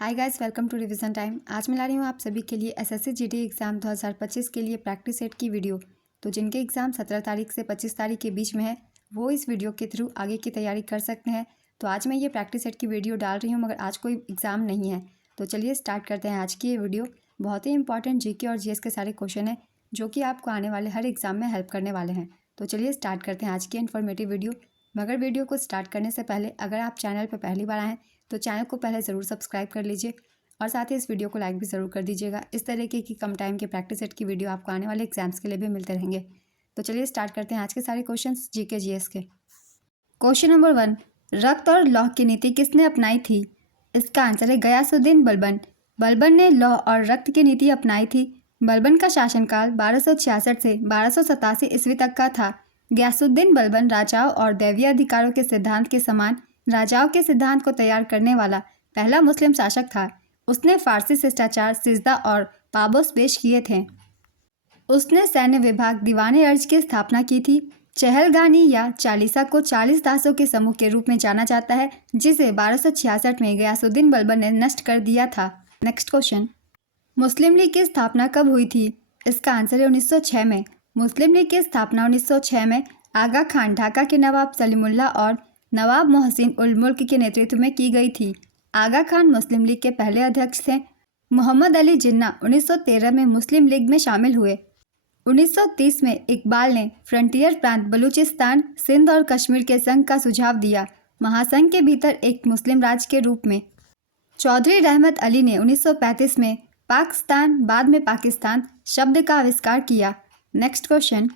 Hi guys, welcome to revision time. आज मैं ला रही हूँ आप सभी के लिए एसएससी जीडी एग्ज़ाम 2025 के लिए प्रैक्टिस सेट की वीडियो। तो जिनके एग्ज़ाम 17 तारीख से 25 तारीख के बीच में है वो इस वीडियो के थ्रू आगे की तैयारी कर सकते हैं। तो आज मैं ये प्रैक्टिस सेट की वीडियो डाल रही हूँ, मगर आज कोई एग्ज़ाम नहीं है। तो चलिए स्टार्ट करते हैं आज की ये वीडियो। बहुत ही इंपॉर्टेंट जीके और जीएस के सारे क्वेश्चन हैं जो कि आपको आने वाले हर एग्ज़ाम में हेल्प करने वाले हैं। तो चलिए स्टार्ट करते हैं आज की इन्फॉर्मेटिव वीडियो। मगर वीडियो को स्टार्ट करने से पहले अगर आप चैनल पर पहली बार आएँ तो चैनल को पहले ज़रूर सब्सक्राइब कर लीजिए और साथ ही इस वीडियो को लाइक भी ज़रूर कर दीजिएगा। इस तरीके की कम टाइम के प्रैक्टिस सेट की वीडियो आपको आने वाले एग्जाम्स के लिए भी मिलते रहेंगे। तो चलिए स्टार्ट करते हैं आज के सारे क्वेश्चंस जीके जीएस के। क्वेश्चन नंबर 1, रक्त और लौह की नीति किसने अपनाई थी? इसका आंसर है गयासुद्दीन बलबन। बलबन ने लौह और रक्त की नीति अपनाई थी। बलबन का शासनकाल 1266 से 1287 ईस्वी तक का था। गयासुद्दीन बलबन राजाओं और दैवीय अधिकारों के सिद्धांत के समान राजाओं के सिद्धांत को तैयार करने वाला पहला मुस्लिम शासक था। उसने फारसी शिष्टाचार, सिजदा और पाबोस पेश किए थे। उसने सैन्य विभाग दीवाने अर्ज की स्थापना की थी। चहलगानी या चालीसा को 40 दासों के समूह के रूप में जाना जाता है, जिसे 1266 में गयासुद्दीन बलबन ने नष्ट कर दिया था। नेक्स्ट क्वेश्चन, मुस्लिम लीग की स्थापना कब हुई थी? इसका आंसर है 1906 में। मुस्लिम लीग की स्थापना 1906 में आगा खान, ढाका के नवाब सलीमुल्लाह और नवाब मोहसिन उल मुल्क के नेतृत्व में की गई थी। आगा खान मुस्लिम लीग के पहले अध्यक्ष थे। मोहम्मद अली जिन्ना 1913 में मुस्लिम लीग में शामिल हुए। 1930 में इकबाल ने फ्रंटियर प्रांत बलूचिस्तान, सिंध और कश्मीर के संघ का सुझाव दिया, महासंघ के भीतर एक मुस्लिम राज्य के रूप में। चौधरी रहमत अली ने 1935 में पाकिस्तान, बाद में पाकिस्तान शब्द का आविष्कार किया। नेक्स्ट क्वेश्चन,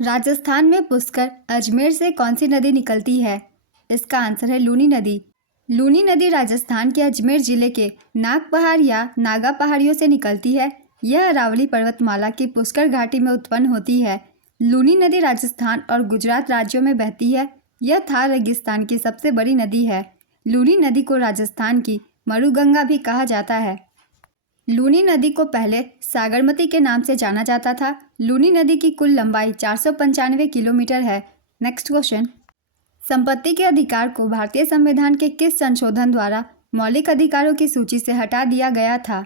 राजस्थान में पुष्कर अजमेर से कौन सी नदी निकलती है? इसका आंसर है लूनी नदी। लूनी नदी राजस्थान के अजमेर जिले के नाग पहाड़ या नागा पहाड़ियों से निकलती है। यह अरावली पर्वतमाला की पुष्कर घाटी में उत्पन्न होती है। लूनी नदी राजस्थान और गुजरात राज्यों में बहती है। यह थार रेगिस्तान की सबसे बड़ी नदी है। लूनी नदी को राजस्थान की मरुगंगा भी कहा जाता है। लूनी नदी को पहले सागरमती के नाम से जाना जाता था। लूनी नदी की कुल लंबाई 495 किलोमीटर है। नेक्स्ट क्वेश्चन, संपत्ति के अधिकार को भारतीय संविधान के किस संशोधन द्वारा मौलिक अधिकारों की सूची से हटा दिया गया था?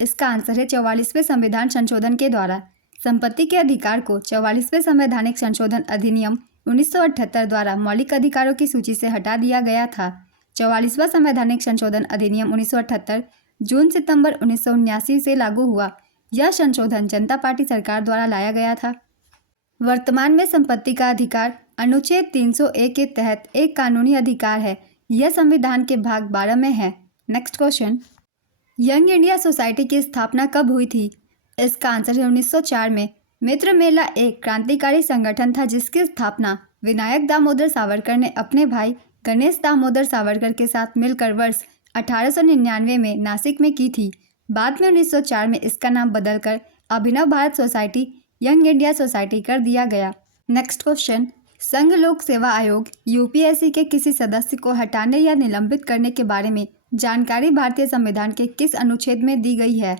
इसका आंसर है 44वें संविधान संशोधन के द्वारा। संपत्ति के अधिकार को 44वें संवैधानिक संशोधन अधिनियम 1978 द्वारा मौलिक अधिकारों की सूची से हटा दिया गया था। 44वां संवैधानिक संशोधन अधिनियम 1978 जून-सितंबर 1979 से लागू हुआ। यह संशोधन जनता पार्टी सरकार द्वारा लाया गया था। वर्तमान में संपत्ति का अधिकार अनुच्छेद 301 के तहत एक कानूनी अधिकार है। यह संविधान के भाग 12 में है। Next question, young India society की स्थापना कब हुई थी? इसका आंसर है 1904 में। मित्र मेला एक क्रांतिकारी संगठन था जिसकी स्थापना विनायक दामोदर सावरकर ने अपने भाई गणेश दामोदर सावरकर के साथ मिलकर वर्ष 1899 में नासिक में की थी। बाद में 1904 में इसका नाम बदलकर Abhinav Bharat society young India society कर दिया गया। नेक्स्ट क्वेश्चन, संघ लोक सेवा आयोग यूपीएससी के किसी सदस्य को हटाने या निलंबित करने के बारे में जानकारी भारतीय संविधान के किस अनुच्छेद में दी गई है?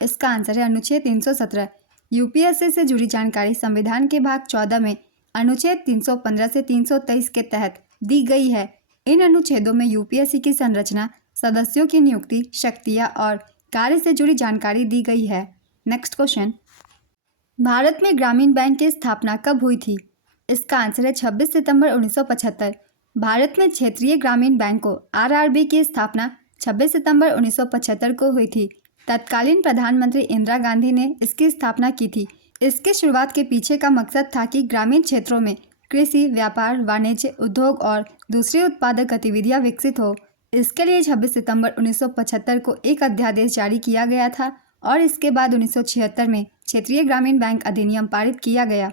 इसका आंसर है अनुच्छेद 317। यूपीएससी से जुड़ी जानकारी संविधान के भाग 14 में अनुच्छेद 315 से 323 के तहत दी गई है। इन अनुच्छेदों में यूपीएससी की संरचना, सदस्यों की नियुक्ति, शक्तियाँ और कार्य से जुड़ी जानकारी दी गई है। नेक्स्ट क्वेश्चन, भारत में ग्रामीण बैंक की स्थापना कब हुई थी? इसका आंसर है 26 सितंबर 1975। भारत में क्षेत्रीय ग्रामीण बैंकों आरआरबी की स्थापना 26 सितंबर 1975 को हुई थी। तत्कालीन प्रधानमंत्री इंदिरा गांधी ने इसकी स्थापना की थी। इसकी शुरुआत के पीछे का मकसद था कि ग्रामीण क्षेत्रों में कृषि, व्यापार, वाणिज्य, उद्योग और दूसरी उत्पादक गतिविधियां विकसित हो। इसके लिए 26 सितंबर 1975 को एक अध्यादेश जारी किया गया था और इसके बाद 1976 में क्षेत्रीय ग्रामीण बैंक अधिनियम पारित किया गया।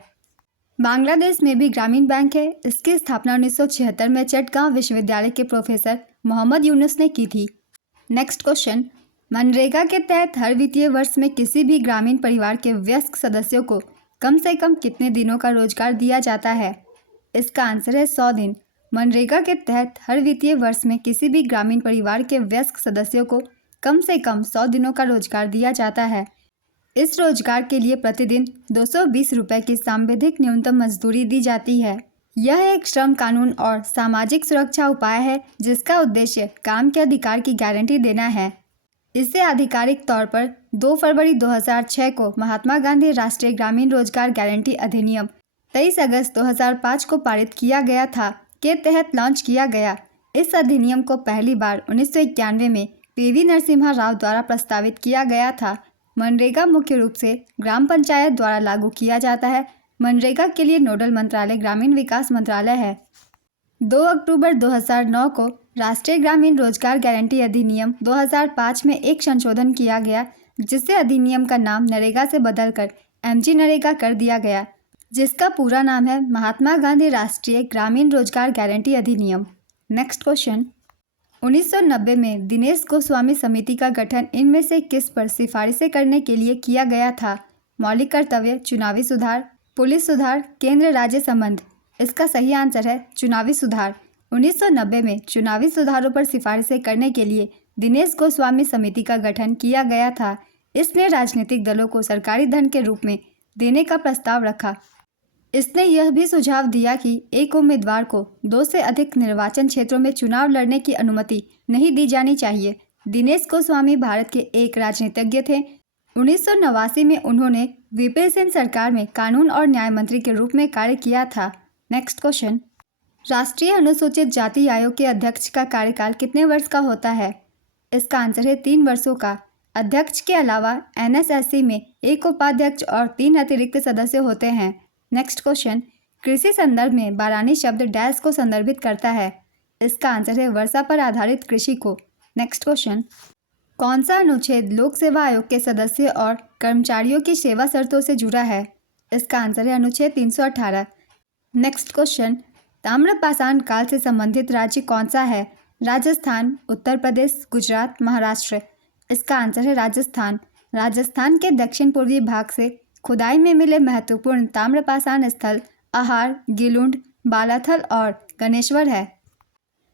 बांग्लादेश में भी ग्रामीण बैंक है। इसकी स्थापना 1976 में चटगांव विश्वविद्यालय के प्रोफेसर मोहम्मद यूनुस ने की थी। नेक्स्ट क्वेश्चन, मनरेगा के तहत हर वित्तीय वर्ष में किसी भी ग्रामीण परिवार के वयस्क सदस्यों को कम से कम कितने दिनों का रोजगार दिया जाता है? इसका आंसर है 100 दिन। मनरेगा के तहत हर वित्तीय वर्ष में किसी भी ग्रामीण परिवार के वयस्क सदस्यों को कम से कम 100 दिनों का रोजगार दिया जाता है। इस रोजगार के लिए प्रतिदिन 220 रुपये की सांविधिक न्यूनतम मजदूरी दी जाती है। यह एक श्रम कानून और सामाजिक सुरक्षा उपाय है जिसका उद्देश्य काम के अधिकार की गारंटी देना है। इसे आधिकारिक तौर पर 2 फरवरी 2006 को महात्मा गांधी राष्ट्रीय ग्रामीण रोजगार गारंटी अधिनियम 23 अगस्त 2005 को पारित किया गया था के तहत लॉन्च किया गया। इस अधिनियम को पहली बार 1991 में पीवी नरसिम्हा राव द्वारा प्रस्तावित किया गया था। मनरेगा मुख्य रूप से ग्राम पंचायत द्वारा लागू किया जाता है। मनरेगा के लिए नोडल मंत्रालय ग्रामीण विकास मंत्रालय है। 2 अक्टूबर 2009 को राष्ट्रीय ग्रामीण रोजगार गारंटी अधिनियम 2005 में एक संशोधन किया गया, जिससे अधिनियम का नाम नरेगा से बदलकर एमजी नरेगा कर दिया गया, जिसका पूरा नाम है महात्मा गांधी राष्ट्रीय ग्रामीण रोजगार गारंटी अधिनियम। नेक्स्ट क्वेश्चन, 1990 में दिनेश गोस्वामी समिति का गठन इनमें से किस पर सिफारिशें करने के लिए किया गया था? मौलिक कर्तव्य, चुनावी सुधार, पुलिस सुधार, केंद्र राज्य संबंध। इसका सही आंसर है चुनावी सुधार। 1990 में चुनावी सुधारों पर सिफारिशें करने के लिए दिनेश गोस्वामी समिति का गठन किया गया था। इसने राजनीतिक दलों को सरकारी धन के रूप में देने का प्रस्ताव रखा। इसने यह भी सुझाव दिया कि एक उम्मीदवार को 2 से अधिक निर्वाचन क्षेत्रों में चुनाव लड़ने की अनुमति नहीं दी जानी चाहिए। दिनेश गोस्वामी भारत के एक राजनीतिज्ञ थे। 1989 में उन्होंने वीपी सिंह सरकार में कानून और न्याय मंत्री के रूप में कार्य किया था। नेक्स्ट क्वेश्चन, राष्ट्रीय अनुसूचित जाति आयोग के अध्यक्ष का कार्यकाल कितने वर्ष का होता है? इसका आंसर है 3 वर्षों का। अध्यक्ष के अलावा एनएसएससी में एक उपाध्यक्ष और 3 अतिरिक्त सदस्य होते हैं। नेक्स्ट क्वेश्चन, कृषि संदर्भ में बारानी शब्द डैश को संदर्भित करता है? इसका आंसर है वर्षा पर आधारित कृषि को। नेक्स्ट क्वेश्चन, कौन सा अनुच्छेद लोक सेवा आयोग के सदस्य और कर्मचारियों की सेवा शर्तों से जुड़ा है? इसका आंसर है अनुच्छेद 318। नेक्स्ट क्वेश्चन, ताम्रपाषाण काल से संबंधित राज्य कौन सा है? राजस्थान, उत्तर प्रदेश, गुजरात, महाराष्ट्र। इसका आंसर है राजस्थान। राजस्थान के दक्षिण पूर्वी भाग से खुदाई में मिले महत्वपूर्ण ताम्रपाषाण स्थल आहार, गिलुंड, बालाथल और गणेश्वर है।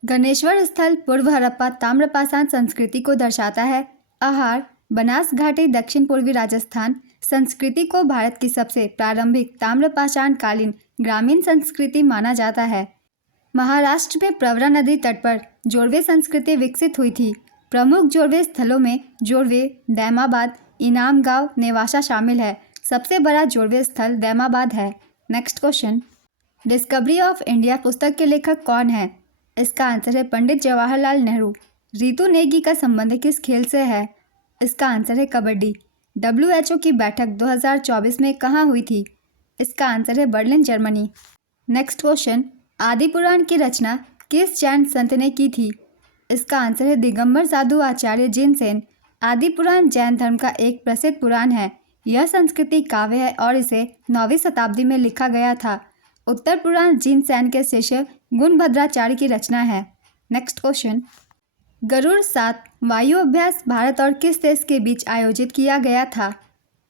गणेश्वर स्थल पूर्व हड़प्पा ताम्रपाषाण संस्कृति को दर्शाता है। आहार, बनास घाटी दक्षिण पूर्वी राजस्थान संस्कृति को भारत की सबसे प्रारंभिक ताम्रपाषाण कालीन ग्रामीण संस्कृति माना जाता है। महाराष्ट्र में प्रवरा नदी तट पर जोड़वे संस्कृति विकसित हुई थी। प्रमुख जोड़वे स्थलों में जोड़वे, दैमाबाद, इनाम गांव, नेवासा शामिल है। सबसे बड़ा जोड़वे स्थल दैमाबाद है। Next question, discovery of India पुस्तक के लेखक कौन है? इसका आंसर है पंडित जवाहरलाल नेहरू। रितु नेगी का संबंध किस खेल से है? इसका आंसर है कबड्डी। WHO की बैठक 2024 में कहाँ हुई थी? इसका आंसर है बर्लिन, जर्मनी। नेक्स्ट क्वेश्चन, आदि पुराण की रचना किस जैन संत ने की थी? इसका आंसर है दिगंबर साधु आचार्य जिनसेन। आदि पुराण जैन धर्म का एक प्रसिद्ध पुराण है। यह संस्कृति काव्य है और इसे 9वीं शताब्दी में लिखा गया था। उत्तर पुराण जिनसेन के शिष्य गुणभद्राचार्य की रचना है। नेक्स्ट क्वेश्चन, गरुड़ 7 वायु अभ्यास भारत और किस देश के बीच आयोजित किया गया था?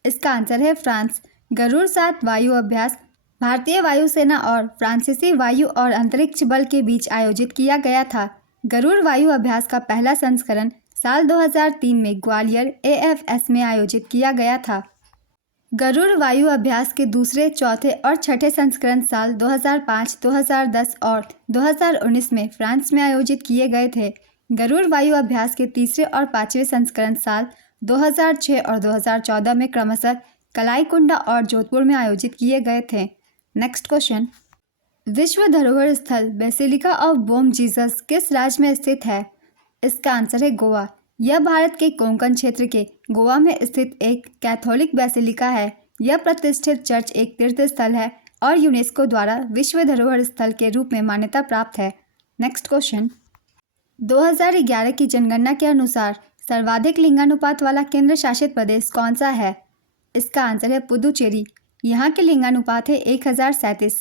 इसका आंसर है फ्रांस। गरुड़ 7 वायु अभ्यास भारतीय वायुसेना और फ्रांसीसी वायु और अंतरिक्ष बल के बीच आयोजित किया गया था। गरुड़ वायु अभ्यास का पहला संस्करण साल 2003 में ग्वालियर AFS में आयोजित किया गया था। गरुड़ वायु अभ्यास के दूसरे, चौथे और छठे संस्करण साल 2005, 2010 और 2019 में फ्रांस में आयोजित किए गए थे। गरुड़ वायु अभ्यास के तीसरे और 5वें संस्करण साल 2006 और 2014 में क्रमशः कलाईकुंडा और जोधपुर में आयोजित किए गए थे। नेक्स्ट क्वेश्चन, विश्व धरोहर स्थल बेसिलिका ऑफ बोम जीसस किस राज्य में स्थित है? इसका आंसर है गोवा। यह भारत के कोंकण क्षेत्र के गोवा में स्थित एक कैथोलिक बेसिलिका है। यह प्रतिष्ठित चर्च एक तीर्थ स्थल है और यूनेस्को द्वारा विश्व धरोहर स्थल के रूप में मान्यता प्राप्त है। नेक्स्ट क्वेश्चन, 2011 की जनगणना के अनुसार सर्वाधिक लिंगानुपात वाला केंद्र शासित प्रदेश कौन सा है? इसका आंसर है पुदुचेरी। यहाँ के लिंगानुपात है 1037।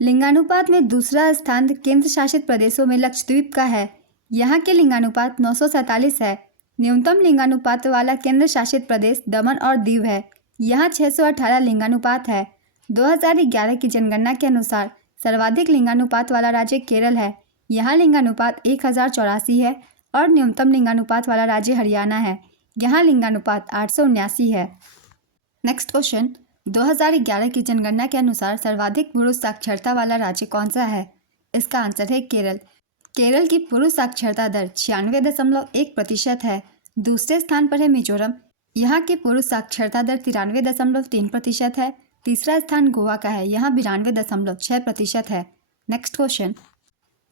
लिंगानुपात में दूसरा स्थान केंद्र शासित प्रदेशों में लक्षद्वीप का है। यहाँ के लिंगानुपात 947 है। न्यूनतम लिंगानुपात वाला केंद्र शासित प्रदेश दमन और दीव है। यहाँ 618 लिंगानुपात है। 2011 की जनगणना के अनुसार सर्वाधिक लिंगानुपात वाला राज्य केरल है। यहाँ लिंगानुपात 1084 है और न्यूनतम लिंगानुपात वाला राज्य हरियाणा है। यहाँ लिंगानुपात 879 है। नेक्स्ट क्वेश्चन, 2011 की जनगणना के अनुसार सर्वाधिक पुरुष साक्षरता वाला राज्य कौन सा है? इसका आंसर है केरल। केरल की पुरुष साक्षरता दर 96.1% है दूसरे स्थान पर है मिजोरम। यहाँ की पुरुष साक्षरता दर 93.3% है। तीसरा स्थान गोवा का है, यहाँ 92.6% है। नेक्स्ट क्वेश्चन,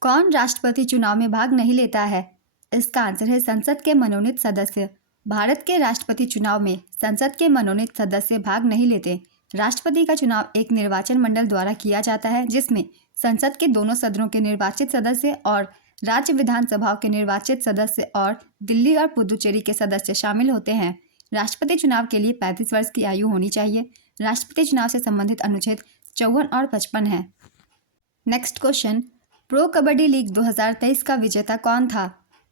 कौन राष्ट्रपति चुनाव में भाग नहीं लेता है? इसका आंसर है संसद के मनोनीत सदस्य। भारत के राष्ट्रपति चुनाव में संसद के मनोनीत सदस्य भाग नहीं लेते। राष्ट्रपति का चुनाव एक निर्वाचन मंडल द्वारा किया जाता है, जिसमें संसद के दोनों सदनों के निर्वाचित सदस्य और राज्य विधानसभाओं के निर्वाचित सदस्य और दिल्ली और पुदुचेरी के सदस्य शामिल होते हैं। राष्ट्रपति चुनाव के लिए 35 वर्ष की आयु होनी चाहिए। राष्ट्रपति चुनाव से संबंधित अनुच्छेद 54 और 55 है। Next question, pro kabaddi league 2023 का विजेता कौन था?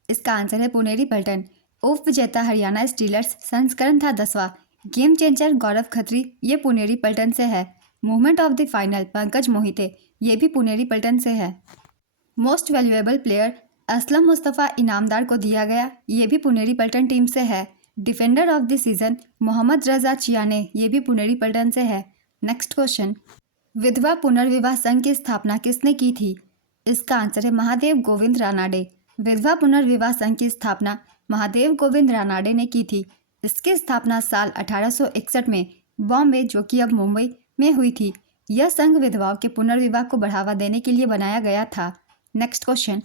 इसका आंसर है पुनेरी पल्टन। उप विजेता हरियाणा स्टीलर्स, संस्करण था 10वां। गेम चेंजर गौरव खत्री, ये पुनेरी पल्टन से है। Movement of the final Pankaj Mohite, ये भी पुनेरी पल्टन से है। Most valuable player Aslam Mustafa Inamdar को दिया गया, ये भी पुनेरी पल्टन टीम से है। Defender of the season Mohammad Reza Chiyaneh, ये भी पुनेरी पल्टन से है। नेक्स्ट क्वेश्चन, विधवा पुनर्विवाह संघ की स्थापना किसने की थी? इसका आंसर है महादेव गोविंद रानाडे। विधवा पुनर्विवाह संघ की स्थापना महादेव गोविंद रानाडे ने की थी। इसकी स्थापना साल 1861 में बॉम्बे, जो कि अब मुंबई में हुई थी। यह संघ विधवाओं के पुनर्विवाह को बढ़ावा देने के लिए बनाया गया था। नेक्स्ट क्वेश्चन,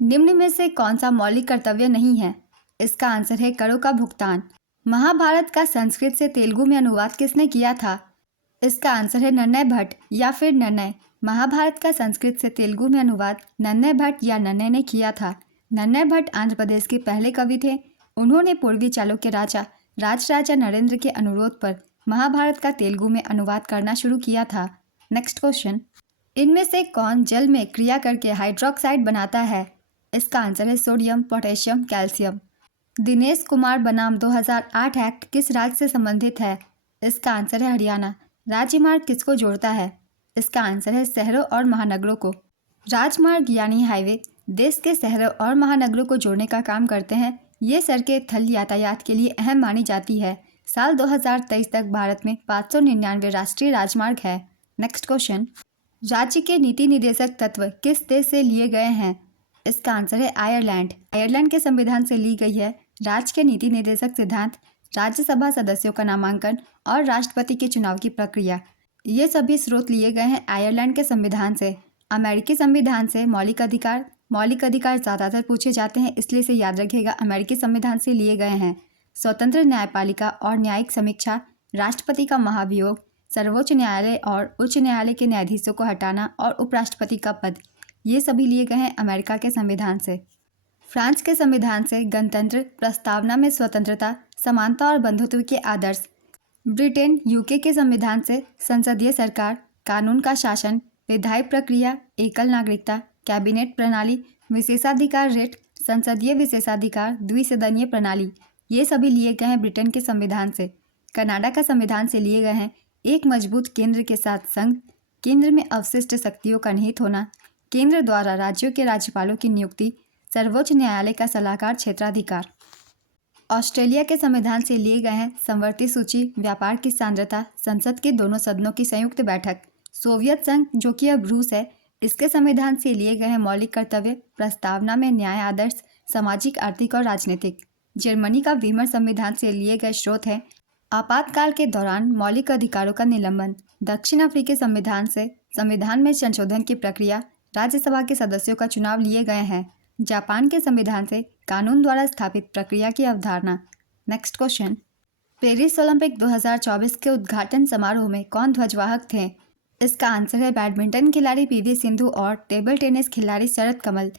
निम्न में से कौन सा मौलिक कर्तव्य नहीं है? इसका आंसर है करों का भुगतान। महाभारत का संस्कृत से तेलुगु में अनुवाद किसने किया था? इसका आंसर है नन्नय भट्ट या फिर नन्नय। महाभारत का संस्कृत से तेलुगु में अनुवाद नन्नय भट्ट या नन्नय ने किया था। नन्नय भट्ट आंध्र प्रदेश के पहले कवि थे। उन्होंने पूर्वी चालुक्य राजा राजराजा नरेंद्र के अनुरोध पर महाभारत का तेलुगु में अनुवाद करना शुरू किया था। नेक्स्ट क्वेश्चन, इनमें से कौन जल में क्रिया करके हाइड्रोक्साइड बनाता है? इसका आंसर है sodium, potassium, calcium. Dinesh Kumar बनाम 2008 एक्ट किस राज्य से संबंधित है? इसका आंसर है हरियाणा। राज्यमार्ग किसको जोड़ता है? इसका आंसर है शहरों और महानगरों को। राजमार्ग यानी हाईवे देश के शहरों और महानगरों को जोड़ने का काम करते हैं। ये सड़कें थल यातायात के लिए अहम मानी जाती है। साल 2023 तक भारत में 599 राष्ट्रीय राजमार्ग है। नेक्स्ट क्वेश्चन, राज्य के नीति निर्देशक तत्व किस देश से लिए गए हैं? इसका आंसर है आयरलैंड। आयरलैंड के संविधान से ली गई है। राज्य के नीति निर्देशक सिद्धांत, राज्यसभा सदस्यों का नामांकन और राष्ट्रपति के चुनाव की प्रक्रिया, ये सभी स्रोत लिए गए हैं आयरलैंड के संविधान से। अमेरिकी संविधान से मौलिक अधिकार ज़्यादातर पूछे जाते हैं, इसलिए इसे याद रखिएगा, अमेरिकी संविधान से लिए गए हैं। स्वतंत्र न्यायपालिका और न्यायिक समीक्षा, राष्ट्रपति का महाभियोग, सर्वोच्च न्यायालय और उच्च न्यायालय के न्यायाधीशों को हटाना और उपराष्ट्रपति का पद, ये सभी लिए गए हैं अमेरिका के संविधान से। फ्रांस के संविधान से गणतंत्र, प्रस्तावना में स्वतंत्रता, समानता और बंधुत्व के आदर्श। ब्रिटेन यूके के संविधान से संसदीय सरकार, कानून का शासन, विधायी प्रक्रिया, एकल नागरिकता, कैबिनेट प्रणाली, विशेषाधिकार रेट, संसदीय विशेषाधिकार, द्विसदनीय प्रणाली, ये सभी लिए गए हैं ब्रिटेन के संविधान से। कनाडा का संविधान से लिए गए हैं एक मजबूत केंद्र के साथ संघ, केंद्र में अवशिष्ट शक्तियों का निहित होना, केंद्र द्वारा राज्यों के राज्यपालों की नियुक्ति, सर्वोच्च न्यायालय का सलाहकार क्षेत्राधिकार। ऑस्ट्रेलिया के संविधान से लिए गए हैं समवर्ती सूची, व्यापार की सांद्रता, संसद के दोनों सदनों की संयुक्त बैठक। सोवियत संघ, जो कि अब रूस है, इसके संविधान से लिए गए हैं मौलिक कर्तव्य, प्रस्तावना में न्याय आदर्श, सामाजिक, आर्थिक और राजनीतिक। जर्मनी का वीमर संविधान से लिए गए स्रोत हैं आपातकाल के दौरान मौलिक अधिकारों का निलंबन। दक्षिण अफ्रीकी संविधान से संविधान में संशोधन की प्रक्रिया, राज्यसभा के सदस्यों का चुनाव लिए गए हैं। जापान के संविधान से कानून द्वारा स्थापित प्रक्रिया की अवधारणा। नेक्स्ट क्वेश्चन, पेरिस ओलंपिक 2024 के उद्घाटन समारोह में कौन ध्वजवाहक थे? इसका आंसर है बैडमिंटन खिलाड़ी पीवी सिंधु और टेबल टेनिस खिलाड़ी शरद कमल।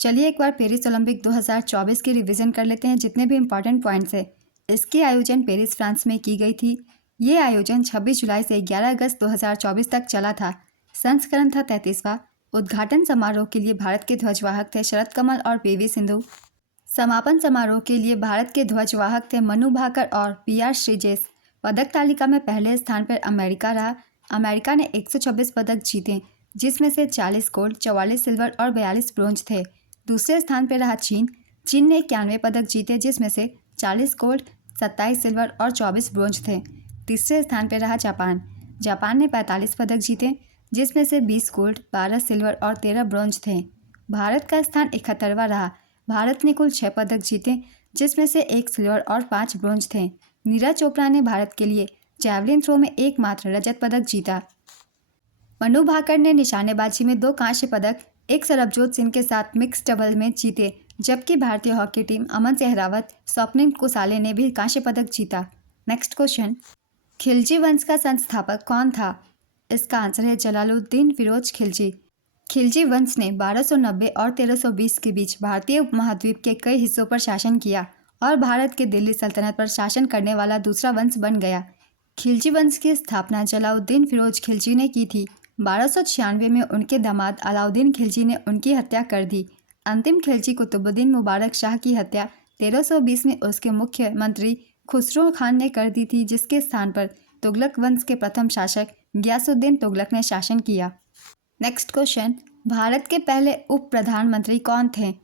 चलिए एक बार पेरिस ओलंपिक 2024 की रिवीजन कर लेते हैं, जितने भी इंपॉर्टेंट पॉइंट्स है। इसकी आयोजन पेरिस फ्रांस में की गई थी। ये आयोजन 26 जुलाई से 11 अगस्त 2024 तक चला था। संस्करण था 33वां। उद्घाटन समारोह के लिए भारत के ध्वजवाहक थे शरद कमल और पीवी सिंधु। समापन समारोह के लिए भारत के ध्वजवाहक थे मनु भाकर और पीआर श्रीजेश। पदक तालिका में पहले स्थान पर अमेरिका रहा। अमेरिका ने 126 पदक जीते, जिसमें से 40 गोल्ड, 44 सिल्वर और 42 ब्रोंज थे। दूसरे स्थान पर रहा चीन। चीन ने 91 पदक जीते, जिसमें से 40 गोल्ड, 27 सिल्वर और 24 ब्रोंज थे। तीसरे स्थान पर रहा जापान। जापान ने 45 पदक जीते, जिसमें से 20 गोल्ड, 12 सिल्वर और 13 ब्रोंज थे। भारत का स्थान 71वां रहा। भारत ने कुल 6 पदक जीते, जिसमें से 1 सिल्वर और 5 ब्रोंज थे। नीरज चोपड़ा ने भारत के लिए जैवलिन थ्रो में एकमात्र रजत पदक जीता। मनु भाकर ने निशानेबाजी में 2 कांस्य पदक एक सरबजोत सिंह के साथ मिक्स डबल में जीते, जबकि भारतीय हॉकी टीम अमन सहरावत, स्वप्निल कुसाले ने भी कांस्य पदक जीता। नेक्स्ट क्वेश्चन, खिलजी वंश का संस्थापक कौन था? इसका आंसर है जलालुद्दीन फिरोज खिलजी। खिलजी वंश ने 1290 और 1320 के बीच भारतीय उपमहाद्वीप के कई हिस्सों पर शासन किया और भारत के दिल्ली सल्तनत पर शासन करने वाला दूसरा वंश बन गया। खिलजी वंश की स्थापना जलालुद्दीन फिरोज खिलजी ने की थी। 1296 में उनके दामाद अलाउद्दीन खिलजी ने उनकी हत्या कर दी। अंतिम खिलजी कुतुबुद्दीन मुबारक शाह की हत्या 1320 में उसके मुख्यमंत्री खुसरो खान ने कर दी थी, जिसके स्थान पर तुगलक वंश के प्रथम शासक गियासुद्दीन तुगलक ने शासन किया। नेक्स्ट क्वेश्चन, भारत के पहले उप प्रधानमंत्री कौन थे?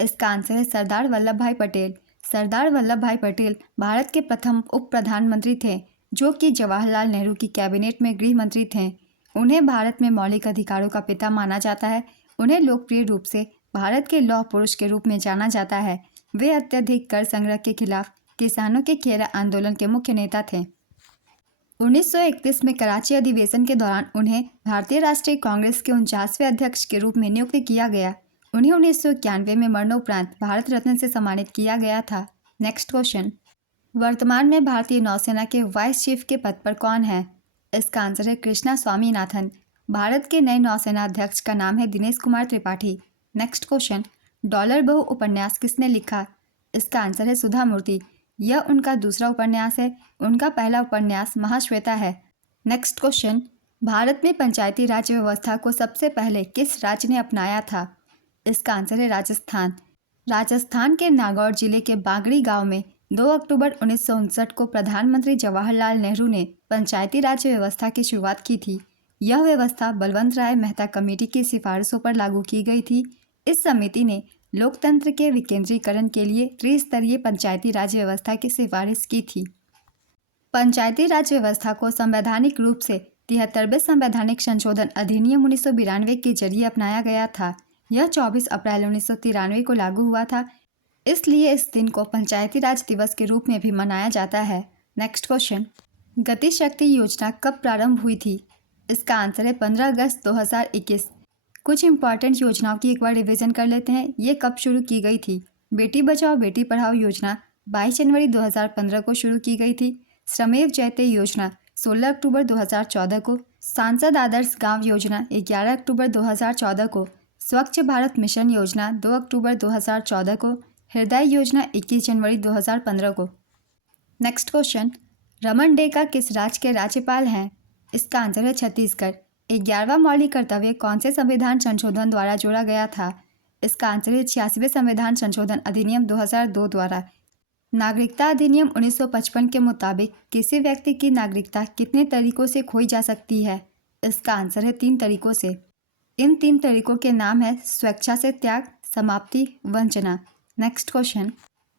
इसका आंसर है सरदार वल्लभ भाई पटेल। सरदार वल्लभ भाई पटेल भारत के प्रथम उप प्रधानमंत्री थे, जो कि जवाहरलाल नेहरू की कैबिनेट में गृह मंत्री थे। उन्हें भारत में मौलिक अधिकारों का पिता माना जाता है। उन्हें लोकप्रिय रूप से भारत के लौह पुरुष के रूप में जाना जाता है। वे अत्यधिक कर संग्रह के खिलाफ किसानों के खेरा आंदोलन के मुख्य नेता थे। 1931 में कराची अधिवेशन के दौरान उन्हें भारतीय राष्ट्रीय कांग्रेस के 49वें अध्यक्ष के रूप में नियुक्त किया गया। उन्हें 1991 में मरणोपरांत भारत रत्न से सम्मानित किया गया था। नेक्स्ट क्वेश्चन, वर्तमान में भारतीय नौसेना के वाइस चीफ के पद पर कौन है? इसका आंसर है कृष्णा स्वामीनाथन। भारत के नए नौसेना अध्यक्ष का नाम है Dinesh Kumar Tripathi. Next question, dollar बहु उपन्यास किसने लिखा? इसका आंसर है सुधा मूर्ति। यह उनका दूसरा उपन्यास है। उनका पहला उपन्यास महाश्वेता है। नेक्स्ट क्वेश्चन, भारत में पंचायती राज व्यवस्था को सबसे पहले किस राज्य ने अपनाया था? इसका आंसर है राजस्थान। राजस्थान के नागौर जिले के बागड़ी गांव में 2 अक्टूबर 1959 को प्रधानमंत्री जवाहरलाल नेहरू ने पंचायती राज व्यवस्था की शुरुआत की थी। यह व्यवस्था बलवंत राय मेहता कमेटी की सिफारिशों पर लागू की गई थी। इस समिति ने लोकतंत्र के विकेंद्रीकरण के लिए त्रिस्तरीय पंचायती राज व्यवस्था की सिफारिश की थी। पंचायती राज व्यवस्था को संवैधानिक रूप से 73वें संवैधानिक संशोधन अधिनियम 1992 के जरिए अपनाया गया था। यह 24 अप्रैल 1993 को लागू हुआ था, इसलिए इस दिन को पंचायती राज दिवस के रूप में भी मनाया जाता है। नेक्स्ट क्वेश्चन, गति शक्ति योजना कब प्रारंभ हुई थी? इसका आंसर है 15 अगस्त 2021। कुछ इंपॉर्टेंट योजनाओं की एक बार रिवीजन कर लेते हैं। ये कब शुरू की गई थी? बेटी बचाओ बेटी पढ़ाओ योजना 22 जनवरी 2015 को शुरू की गई थी। श्रमेव जयते योजना 16 अक्टूबर 2014 को। सांसद आदर्श गांव योजना 11 अक्टूबर 2014 को। स्वच्छ भारत मिशन योजना 2 अक्टूबर 2014 को। हृदय योजना 21 जनवरी 2015 को। नेक्स्ट क्वेश्चन, रमन डेका किस राज्य के राज्यपाल हैं? इसका आंसर है छत्तीसगढ़। 11वां मौलिक कर्तव्य कौन से संविधान संशोधन द्वारा जोड़ा गया था? इसका आंसर है 86वें संविधान संशोधन अधिनियम 2002 द्वारा। नागरिकता अधिनियम 1955 के मुताबिक किसी व्यक्ति की नागरिकता कितने तरीकों से खोई जा सकती है? इसका आंसर है 3 तरीकों से। इन 3 तरीकों के नाम है स्वेच्छा से त्याग, समाप्ति, वंचना। नेक्स्ट क्वेश्चन,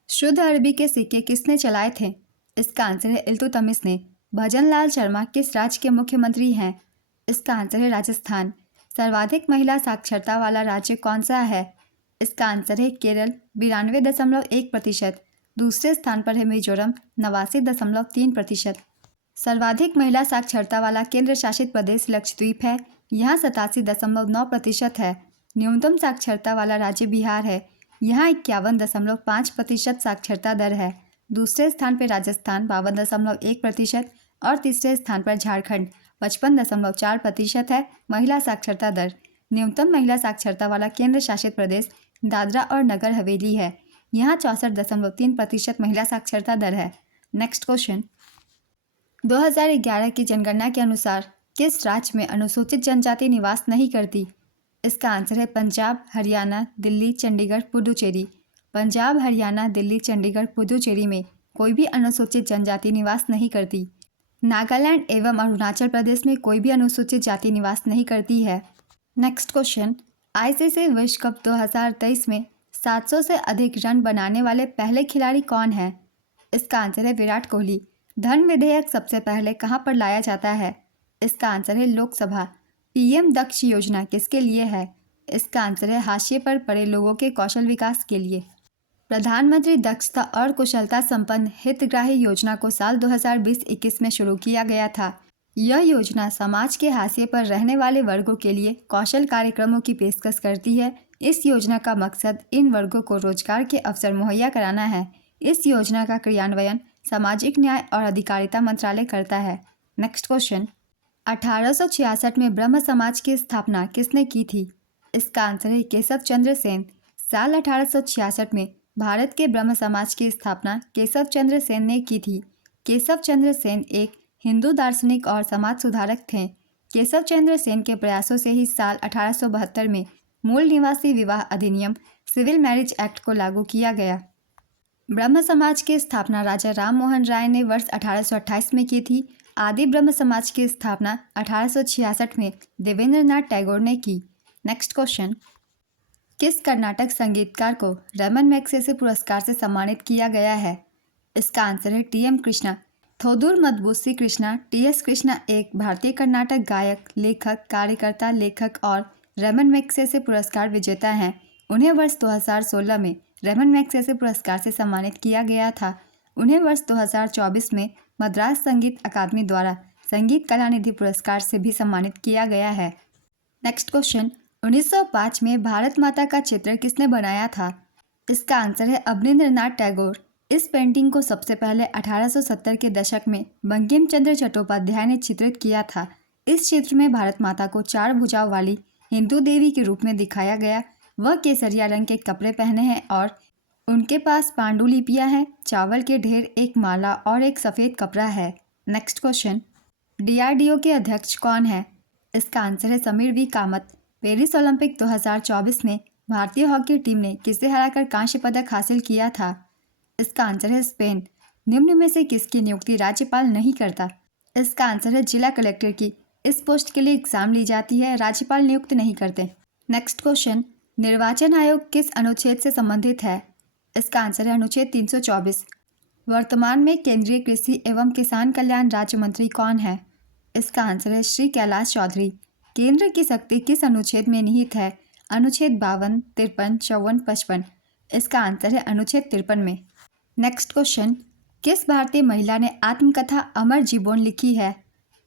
शुद्ध अरबी के सिक्के किसने चलाए थे? इसका आंसर है इल्तुतमिश ने। भजनलाल शर्मा किस राज्य के मुख्यमंत्री हैं? इसका आंसर है राजस्थान। सर्वाधिक महिला साक्षरता वाला राज्य कौन सा है? इसका आंसर है केरल 92.1%। दूसरे स्थान पर है मिजोरम 89.3%। सर्वाधिक महिला साक्षरता वाला केंद्र शासित प्रदेश लक्षद्वीप है। यहाँ 87.9% है। न्यूनतम साक्षरता वाला राज्य बिहार है। यहाँ 51.5% साक्षरता दर है। दूसरे स्थान पर राजस्थान 52.1% और तीसरे स्थान पर झारखंड 55.4% है महिला साक्षरता दर। न्यूनतम महिला साक्षरता वाला केंद्र शासित प्रदेश दादरा और नगर हवेली है। यहाँ 64.3% महिला साक्षरता दर है। नेक्स्ट क्वेश्चन, 2011 की जनगणना के अनुसार किस राज्य में अनुसूचित जनजाति निवास नहीं करती? इसका आंसर है पंजाब, हरियाणा, दिल्ली, चंडीगढ़, पुडुचेरी। पंजाब, हरियाणा, दिल्ली, चंडीगढ़, पुडुचेरी में कोई भी अनुसूचित जनजाति निवास नहीं करती। नागालैंड एवं अरुणाचल प्रदेश में कोई भी अनुसूचित जाति निवास नहीं करती है। नेक्स्ट क्वेश्चन, आईसीसी विश्व कप 2023 में 700 से अधिक रन बनाने वाले पहले खिलाड़ी कौन है? इसका आंसर है विराट कोहली। धन विधेयक सबसे पहले कहां पर लाया जाता है? इसका आंसर है लोकसभा। पीएम दक्ष योजना किसके लिए है? इसका आंसर है हाशिए पर पड़े लोगों के कौशल विकास के लिए। प्रधानमंत्री दक्षता और कुशलता संपन्न हितग्राही योजना को साल 2020-21 में शुरू किया गया था। यह योजना समाज के हाशिए पर रहने वाले वर्गों के लिए कौशल कार्यक्रमों की पेशकश करती है। इस योजना का मकसद इन वर्गों को रोजगार के अवसर मुहैया कराना है। इस योजना का क्रियान्वयन सामाजिक न्याय और अधिकारिता मंत्रालय करता है। नेक्स्ट क्वेश्चन, 1866 में ब्रह्म समाज की स्थापना किसने की थी? इसका आंसर है केशव चंद्र सेन। साल 1866 में भारत के ब्रह्म समाज की स्थापना केशव चंद्र सेन ने की थी। केशव चंद्र सेन एक हिंदू दार्शनिक और समाज सुधारक थे। केशव चंद्र सेन के प्रयासों से ही साल 1872 में मूल निवासी विवाह अधिनियम सिविल मैरिज एक्ट को लागू किया गया। ब्रह्म समाज की स्थापना राजा राम मोहन राय ने वर्ष 1828 में की थी। आदि ब्रह्म समाज की स्थापना 1866 में देवेंद्रनाथ टैगोर ने की। नेक्स्ट क्वेश्चन, किस कर्नाटक संगीतकार को रमन मैग्सेसे पुरस्कार से सम्मानित किया गया है? इसका आंसर है टी.एम. कृष्णा। थोदुर मदबुस्सी कृष्णा, टी.एस. कृष्णा एक भारतीय कर्नाटक गायक, लेखक, कार्यकर्ता, लेखक और रमन मैग्सेसे पुरस्कार विजेता हैं। उन्हें वर्ष 2016 में रमन मैग्सेसे पुरस्कार से सम्मानित किया गया था। उन्हें वर्ष 2024 में मद्रास संगीत अकादमी द्वारा संगीत कलानिधि पुरस्कार से भी सम्मानित किया गया है। नेक्स्ट क्वेश्चन, 1905 में भारत माता का चित्र किसने बनाया था? इसका आंसर है अवनींद्रनाथ टैगोर। इस पेंटिंग को सबसे पहले 1870 के दशक में बंकिम चंद्र चट्टोपाध्याय ने चित्रित किया था। इस चित्र में भारत माता को 4 भुजाओं वाली हिंदू देवी के रूप में दिखाया गया। वह केसरिया रंग के कपड़े पहने हैं और उनके पास पांडुलिपियां हैं, चावल के ढेर, एक माला और एक सफ़ेद कपड़ा है। नेक्स्ट क्वेश्चन, DRDO के अध्यक्ष कौन है? इसका आंसर है Sameer V Kamath. Paris Olympic 2024 में भारतीय हॉकी टीम ने किसे हराकर कांस्य पदक हासिल किया था? इसका आंसर है स्पेन। निम्न में से किसकी नियुक्ति राज्यपाल नहीं करता? इसका आंसर है जिला कलेक्टर की। इस पोस्ट के लिए एग्जाम ली जाती है, राज्यपाल नियुक्त नहीं करते। नेक्स्ट क्वेश्चन, निर्वाचन आयोग किस अनुच्छेद से संबंधित है? इसका आंसर है अनुच्छेद 324। वर्तमान में केंद्रीय कृषि एवं किसान कल्याण राज्य मंत्री कौन है? इसका आंसर है श्री कैलाश चौधरी। केंद्र की शक्ति किस अनुच्छेद में निहित है? अनुच्छेद 52, 53, 54, 55। इसका आंसर है अनुच्छेद 53 में। नेक्स्ट क्वेश्चन, किस भारतीय महिला ने आत्मकथा अमर जीबोन लिखी है?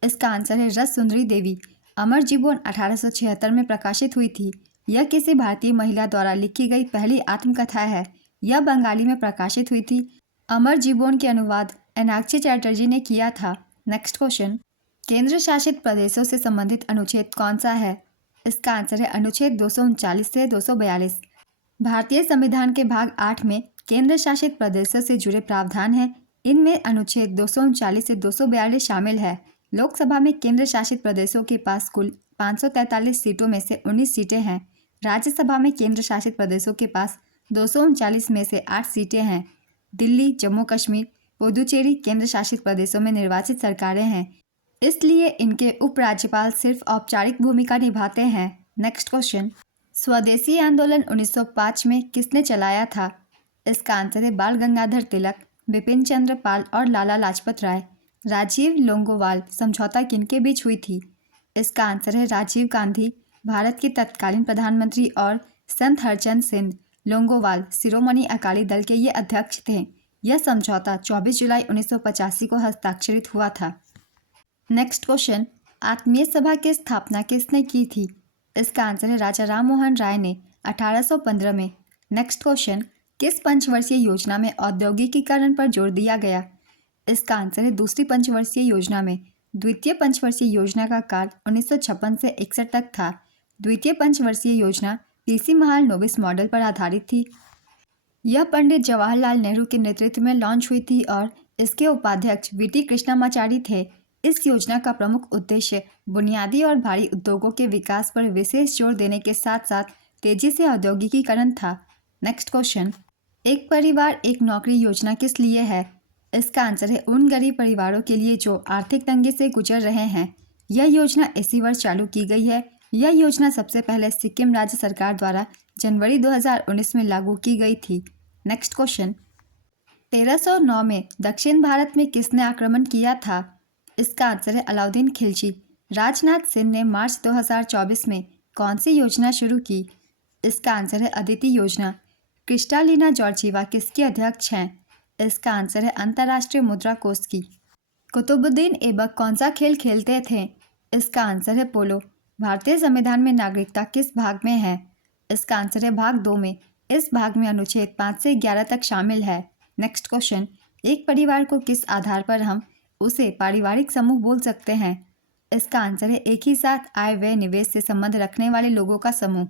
इसका आंसर है रस सुंदरी देवी। अमर जीबोन 1876 में प्रकाशित हुई थी। यह किसी भारतीय महिला द्वारा लिखी गई पहली आत्मकथा है। यह बंगाली में प्रकाशित हुई थी। अमर जीबोन के अनुवाद एनाक्षी चैटर्जी ने किया था। नेक्स्ट क्वेश्चन, केंद्र शासित प्रदेशों से संबंधित अनुच्छेद कौन सा है? इसका आंसर है अनुच्छेद 239 से 242। भारतीय संविधान के भाग 8 में केंद्र शासित प्रदेशों से जुड़े प्रावधान हैं। इनमें अनुच्छेद 239 से 242 शामिल है। लोकसभा में केंद्र शासित प्रदेशों के पास कुल 543 सीटों में से 19 सीटें हैं। राज्यसभा में केंद्र शासित प्रदेशों के पास 239 में से 8 सीटें हैं। दिल्ली, जम्मू कश्मीर, पुदुचेरी केंद्र शासित प्रदेशों में निर्वाचित सरकारें हैं, इसलिए इनके उपराज्यपाल सिर्फ औपचारिक भूमिका निभाते हैं। नेक्स्ट क्वेश्चन, स्वदेशी आंदोलन 1905 में किसने चलाया था? इसका आंसर है बाल गंगाधर तिलक, बिपिन चंद्र पाल और लाला लाजपत राय। राजीव लोंगोवाल समझौता किनके बीच हुई थी? इसका आंसर है राजीव गांधी, भारत के तत्कालीन प्रधानमंत्री, और संत हरचंद सिंह लोंगोवाल शिरोमणि अकाली दल के ये अध्यक्ष थे। यह समझौता 24 जुलाई 1985 को हस्ताक्षरित हुआ था। नेक्स्ट क्वेश्चन, आत्मीय सभा की स्थापना किसने की थी? इसका आंसर है राजा राम मोहन राय ने 1815 में। नेक्स्ट क्वेश्चन, किस पंचवर्षीय योजना में औद्योगिकीकरण पर जोर दिया गया? इसका आंसर है दूसरी पंचवर्षीय योजना में। द्वितीय पंचवर्षीय योजना का काल 1956 से 61 तक था। द्वितीय पंचवर्षीय योजना पीसी महाल नोबिस मॉडल पर आधारित थी। यह पंडित जवाहरलाल नेहरू के नेतृत्व में लॉन्च हुई थी और इसके उपाध्यक्ष वीटी कृष्णमाचारी थे। इस योजना का प्रमुख उद्देश्य बुनियादी और भारी उद्योगों के विकास पर विशेष जोर देने के साथ साथ तेजी से औद्योगिकीकरण था। नेक्स्ट क्वेश्चन, एक परिवार एक नौकरी योजना किस लिए है? इसका आंसर है उन गरीब परिवारों के लिए जो आर्थिक तंगी से गुजर रहे हैं। यह योजना इसी वर्ष चालू की गई है। यह योजना सबसे पहले सिक्किम राज्य सरकार द्वारा जनवरी 2019 में लागू की गई थी। नेक्स्ट क्वेश्चन, 1309 में दक्षिण भारत में किसने आक्रमण किया था? इसका आंसर है अलाउद्दीन खिलजी। राजनाथ सिंह ने मार्च 2024 में कौन सी योजना शुरू की? इसका आंसर है अदिति योजना। क्रिस्टालिना जॉर्जीवा किसकी अध्यक्ष हैं? इसका आंसर है अंतर्राष्ट्रीय मुद्रा कोष की। कुतुबुद्दीन ऐबक कौन सा खेल खेलते थे? इसका आंसर है पोलो। भारतीय संविधान में नागरिकता किस भाग में है? इसका आंसर है भाग 2 में। इस भाग में अनुच्छेद 5 से 11 तक शामिल है। नेक्स्ट क्वेश्चन, एक परिवार को किस आधार पर हम उसे पारिवारिक समूह बोल सकते हैं? इसका आंसर है एक ही साथ आय व्यय निवेश से संबंध रखने वाले लोगों का समूह।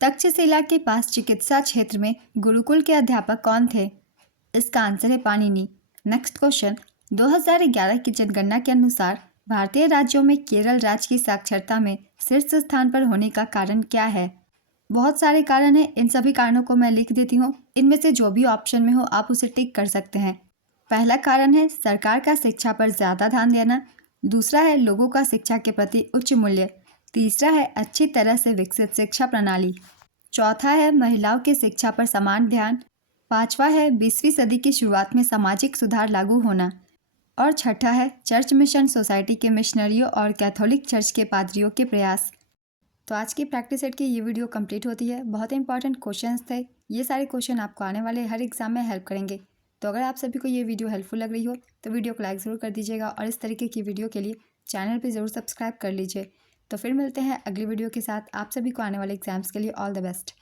तक्षशिला के पास चिकित्सा क्षेत्र में गुरुकुल के अध्यापक कौन थे? इसका आंसर है पाणिनि। नेक्स्ट क्वेश्चन, 2011 की जनगणना के अनुसार भारतीय राज्यों में केरल राज्य की साक्षरता में शीर्ष स्थान पर होने का कारण क्या है? बहुत सारे कारण हैं, इन सभी कारणों को मैं लिख देती हूँ। इनमें से जो भी ऑप्शन में हो आप उसे टिक कर सकते हैं। पहला कारण है सरकार का शिक्षा पर ज़्यादा ध्यान देना। दूसरा है लोगों का शिक्षा के प्रति उच्च मूल्य। तीसरा है अच्छी तरह से विकसित शिक्षा प्रणाली। चौथा है महिलाओं की शिक्षा पर समान ध्यान। पांचवा है 20वीं सदी की शुरुआत में सामाजिक सुधार लागू होना। और छठा है चर्च मिशन सोसाइटी के मिशनरियों और कैथोलिक चर्च के पादरियों के प्रयास। तो आज की प्रैक्टिस सेट की ये वीडियो कंप्लीट होती है। बहुत ही इंपॉर्टेंट क्वेश्चंस थे। ये सारे क्वेश्चन आपको आने वाले हर एग्जाम में हेल्प करेंगे। तो अगर आप सभी को ये वीडियो हेल्पफुल लग रही हो तो वीडियो को लाइक ज़रूर कर दीजिएगा और इस तरीके की वीडियो के लिए चैनल पर ज़रूर सब्सक्राइब कर लीजिए। तो फिर मिलते हैं अगली वीडियो के साथ। आप सभी को आने वाले एग्जाम्स के लिए ऑल द बेस्ट।